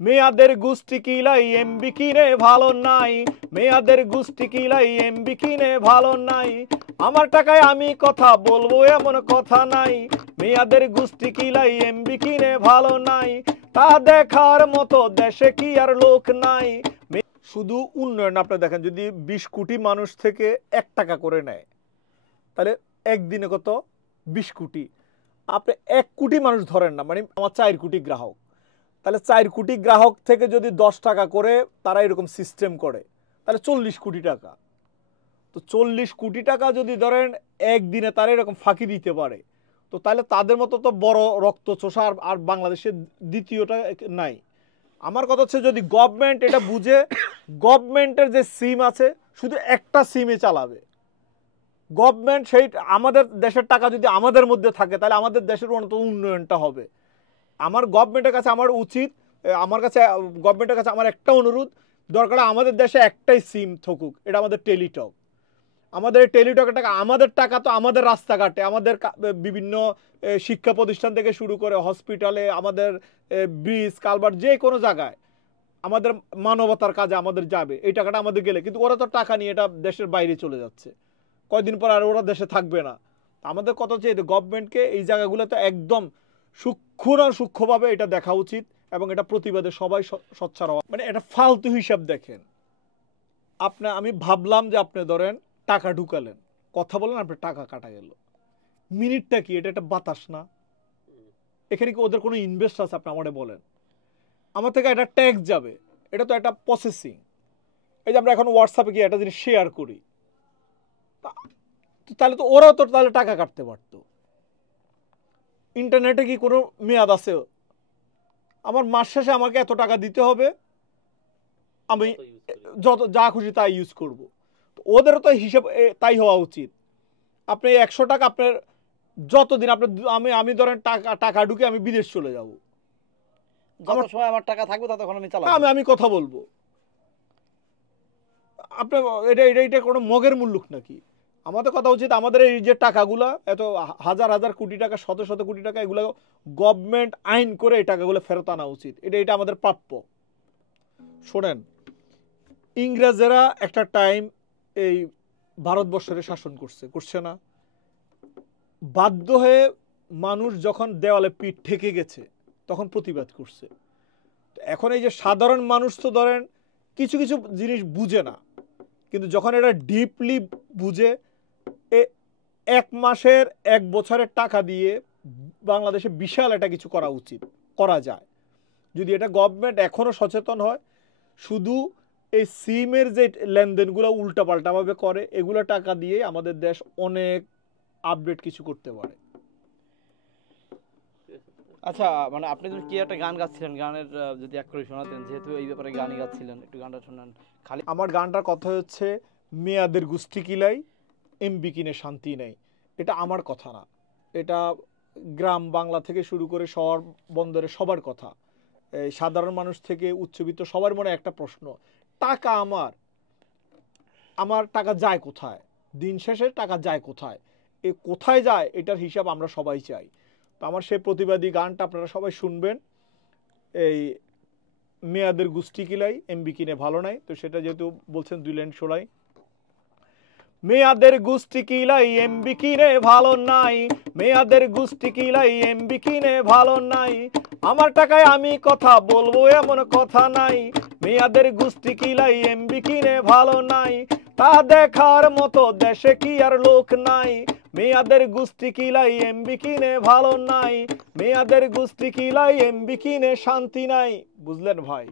মেয়াদের গুষ্টি কিলাই এমবি কিনে ভালো নাই, মেয়াদের গুষ্টি কিলাই এমবি কিনে ভালো নাই, আমার টাকায় আমি কথা বলবো এমন কথা নাই, মেয়াদের গুষ্টি কিলাই এমবি কিনে ভালো নাই, তা দেখার মতো দেশে কি আর লোক নাই। শুধু উন্নয়ন আপনি দেখেন, যদি 20 কোটি মানুষ থেকে 1 টাকা করে নেয় তাহলে একদিনে কত? 20 কোটি। আপনি 1 কোটি মানুষ ধরেন না, মানে আমার 4 কোটি গ্রাহক, তাহলে 4 কোটি গ্রাহক থেকে যদি 10 টাকা করে তারা এরকম সিস্টেম করে তাহলে 40 কোটি টাকা। তো 40 কোটি টাকা যদি ধরেন একদিনে তারা এরকম ফাঁকি দিতে পারে, তো তাহলে তাদের মতো তো বড় রক্তচোষা আর বাংলাদেশের দ্বিতীয়টা নাই। আমার কথা হচ্ছে, যদি গভর্নমেন্ট এটা বুঝে, গভর্নমেন্টের যে সিম আছে শুধু একটা সিমে চালাবে, গভর্নমেন্ট সেই আমাদের দেশের টাকা যদি আমাদের মধ্যে থাকে তাহলে আমাদের দেশের উন্নয়নটা হবে। আমার গভর্নমেন্টের কাছে আমার উচিত, আমার কাছে গভর্নমেন্টের কাছে আমার একটা অনুরোধ, দরকার আমাদের দেশে একটাই সিম থাকুক, এটা আমাদের টেলিটক। আমাদের টেলিটকের টাকা, আমাদের টাকা তো আমাদের রাস্তাঘাটে, আমাদের বিভিন্ন শিক্ষা প্রতিষ্ঠান থেকে শুরু করে হসপিটালে, আমাদের ব্রিজ কালভার্ট যে কোনো জায়গায় আমাদের মানবতার কাজে আমাদের যাবে, এই টাকাটা আমাদের গেলে। কিন্তু ওরা তো টাকা নিয়ে এটা দেশের বাইরে চলে যাচ্ছে, কয়দিন পর আর ওরা দেশে থাকবে না। আমাদের কথা হচ্ছে গভর্নমেন্টকে এই জায়গাগুলোতে একদম সূক্ষ্মভাবে এটা দেখা উচিত, এবং এটা প্রতিবাদে সবাই সোচ্চার হওয়া। মানে এটা ফালতু হিসাব দেখেন, আমি ভাবলাম যে আপনি ধরেন টাকা ঢুকালেন, কথা বলেন, আপনার টাকা কাটা গেল, মিনিটটা কি? এটা একটা বাতাস না? এখানে কি ওদের কোনো ইনভেস্ট আছে? আপনি আমাদের বলেন। আমার থেকে একটা ট্যাক্স যাবে, এটা তো একটা প্রসেসিং। এই যে আমরা এখন হোয়াটসঅ্যাপে গিয়ে একটা জিনিস শেয়ার করি, তাহলে তো ওরাও তো তাহলে টাকা কাটতে পারতো। ইন্টারনেটে কি কোনো মেয়াদ আছে? আমার মাস শেষে আমাকে এত টাকা দিতে হবে, আমি যত যা খুশি তাই ইউজ করব। ওদেরও তো হিসাব তাই হওয়া উচিত। আপনি 100 টাকা আপনার যতদিন আপনার, আমি ধরেন টাকা ঢুকে আমি বিদেশ চলে যাব, যত সময় আমার টাকা থাকবে ততক্ষণ আমি চালাবো, আমি কথা বলবো। আপনার এটা কোনো মগের মুল্লুক নাকি? আমাদের কথা উচিত, আমাদের এই যে টাকাগুলা এত হাজার হাজার কোটি টাকা, শত শত কোটি টাকা, এগুলো গভর্নমেন্ট আইন করে এই টাকাগুলো ফেরত আনা উচিত। এটা আমাদের প্রাপ্য। শোনেন, ইংরেজেরা একটা টাইম এই ভারতবর্ষের শাসন করছে না? বাধ্য হয়ে মানুষ যখন দেওয়ালে পিঠ ঠেকে গেছে তখন প্রতিবাদ করছে। এখন এই যে সাধারণ মানুষ তো ধরেন কিছু কিছু জিনিস বুঝে না, কিন্তু যখন এটা ডিপলি বুঝে, 1 মাসের 1 বছরের টাকা দিয়ে বাংলাদেশে বিশাল একটা কিছু করা উচিত, করা যায় যদি এটা গভর্নমেন্ট এখনো সচেতন হয়। শুধু এই সিমের যে লেনদেনগুলো উল্টাপাল্টাভাবে করে, এগুলো টাকা দিয়ে আমাদের দেশ অনেক আপডেট কিছু করতে পারে। আচ্ছা, মানে আপনি যদি কি একটা গান গাচ্ছিলেন, গানের যদি এক করে শোনাতেন, যেহেতু এই ব্যাপারে গানই গাচ্ছিলেন, একটু গানটা শোনান। খালি আমার গানটার কথা হচ্ছে, মেয়াদের গুষ্টি কিলাই এমবি কিনে শান্তি নেই। এটা আমার কথা না, এটা গ্রাম বাংলা থেকে শুরু করে শহর বন্দরে সবার কথা। এই সাধারণ মানুষ থেকে উচ্চবিত্ত সবার মনে একটা প্রশ্ন, টাকা আমার টাকা যায় কোথায়? দিন শেষে টাকা যায় কোথায়? এ কোথায় যায় এটার হিসাব আমরা সবাই চাই। তো আমার সেই প্রতিবাদী গানটা আপনারা সবাই শুনবেন, এই মেয়াদের গুষ্টি কিলাই এমবি কিনে ভালো নাই। তো সেটা যেহেতু বলছেন 2 লাইন শোনাই। মেয়াদের গুষ্টি কিলাই এমবি কিনে ভালো নাই, মেয়াদের গুষ্টি কিলাই এমবি কিনে ভালো নাই, আমার টাকায় আমি কথা বলবো এমন কথা নাই, মেয়াদের গুষ্টি কিলাই এমবি কিনে ভালো নাই, তা দেখার মতো দেশে কি আর লোক নাই, মেয়াদের গুষ্টি কিলাই এমবি কিনে ভালো নাই, মেয়াদের গুষ্টি কিলাই এমবি কিনে শান্তি নাই। বুঝলেন ভাই?